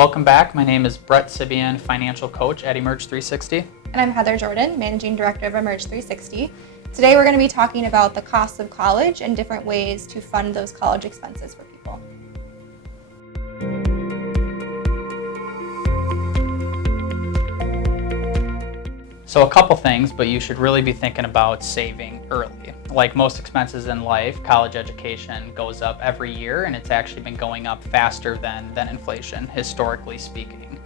Welcome back. My name is Brett Sebion, financial coach at Emerge 360. And I'm Heather Jordan, Managing Director of Emerge 360. Today we're going to be talking about the costs of college and different ways to fund those college expenses for people. So a couple things, but you should really be thinking about saving early. Like most expenses in life, college education goes up every year, and it's actually been going up faster than inflation, historically speaking.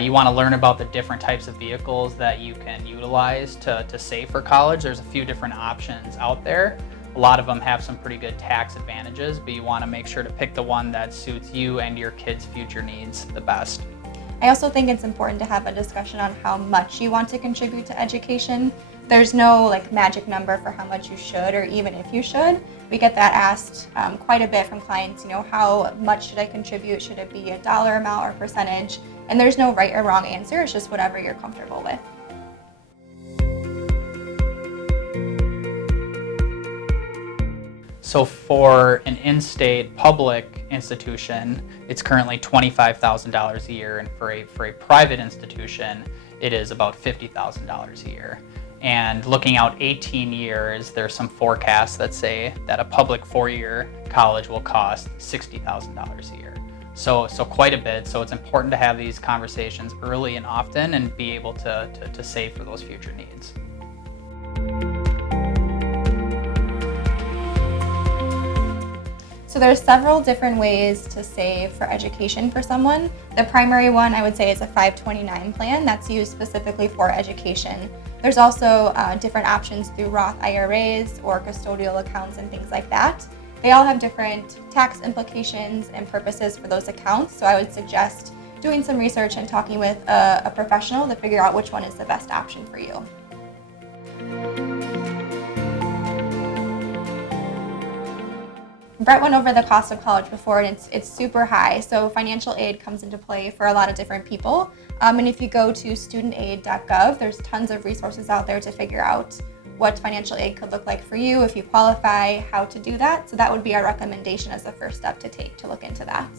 You want to learn about the different types of vehicles that you can utilize to save for college. There's a few different options out there. A lot of them have some pretty good tax advantages, but you want to make sure to pick the one that suits you and your kids' future needs the best. I also think it's important to have a discussion on how much you want to contribute to education. There's no magic number for how much you should, or even if you should. We get that asked quite a bit from clients. How much should I contribute? Should it be a dollar amount or percentage? And there's no right or wrong answer. It's just whatever you're comfortable with. So for an in-state public institution, it's currently $25,000 a year, and for a private institution, it is about $50,000 a year. And looking out 18 years, there's some forecasts that say that a public four-year college will cost $60,000 a year. So quite a bit. So it's important to have these conversations early and often and be able to save for those future needs. So there's several different ways to save for education for someone. The primary one I would say is a 529 plan that's used specifically for education. There's also different options through Roth IRAs or custodial accounts and things like that. They all have different tax implications and purposes for those accounts, so I would suggest doing some research and talking with a professional to figure out which one is the best option for you. Brett went over the cost of college before, and it's super high. So financial aid comes into play for a lot of different people. And if you go to studentaid.gov, there's tons of resources out there to figure out what financial aid could look like for you, if you qualify, how to do that. So that would be our recommendation as the first step to take to look into that.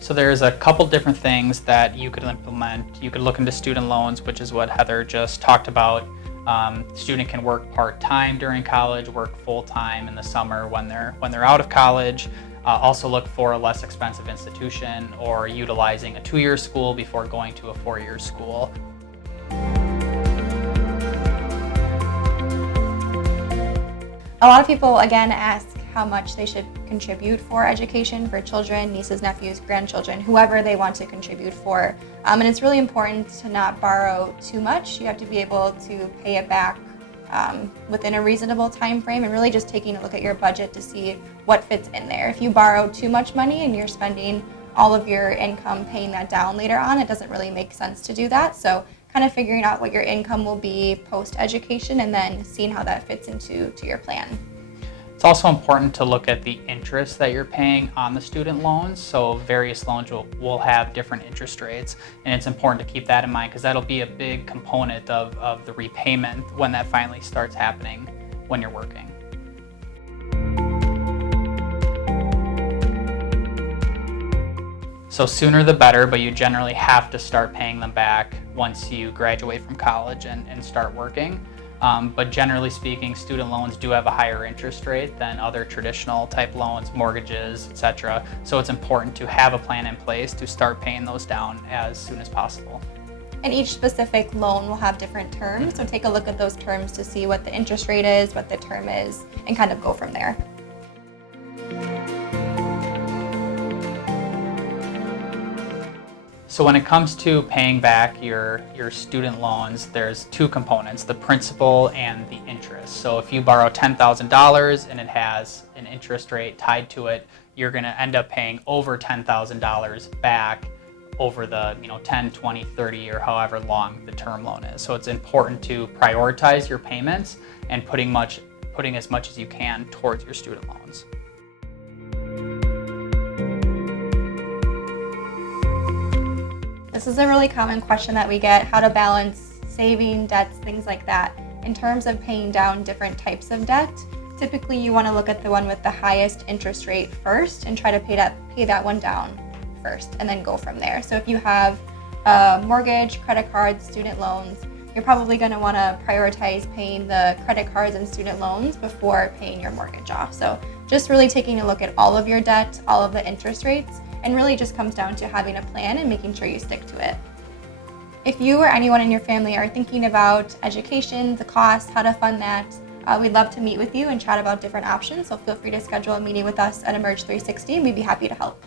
So there's a couple different things that you could implement. You could look into student loans, which is what Heather just talked about. Student can work part-time during college, work full-time in the summer when they're out of college. Also look for a less expensive institution or utilizing a 2-year school before going to a 4-year school. A lot of people again ask how much they should contribute for education for children, nieces, nephews, grandchildren, whoever they want to contribute for. And it's really important to not borrow too much. You have to be able to pay it back within a reasonable time frame, and really just taking a look at your budget to see what fits in there. If you borrow too much money and you're spending all of your income paying that down later on, it doesn't really make sense to do that. So kind of figuring out what your income will be post-education and then seeing how that fits into your plan. It's also important to look at the interest that you're paying on the student loans. So various loans will have different interest rates, and it's important to keep that in mind because that'll be a big component of the repayment when that finally starts happening when you're working. So sooner the better, but you generally have to start paying them back once you graduate from college and start working. But generally speaking, student loans do have a higher interest rate than other traditional type loans, mortgages, etc. So it's important to have a plan in place to start paying those down as soon as possible. And each specific loan will have different terms, so take a look at those terms to see what the interest rate is, what the term is, and kind of go from there. So when it comes to paying back your student loans, there's two components, the principal and the interest. So if you borrow $10,000 and it has an interest rate tied to it, you're going to end up paying over $10,000 back over the 10, 20, 30, or however long the term loan is. So it's important to prioritize your payments and putting as much as you can towards your student loans. This is a really common question that we get, how to balance saving, debts, things like that. In terms of paying down different types of debt, typically you want to look at the one with the highest interest rate first and try to pay that one down first and then go from there. So if you have a mortgage, credit cards, student loans, you're probably going to want to prioritize paying the credit cards and student loans before paying your mortgage off. So just really taking a look at all of your debt, all of the interest rates, and really just comes down to having a plan and making sure you stick to it. If you or anyone in your family are thinking about education, the cost, how to fund that, we'd love to meet with you and chat about different options. So feel free to schedule a meeting with us at Emerge 360 and we'd be happy to help.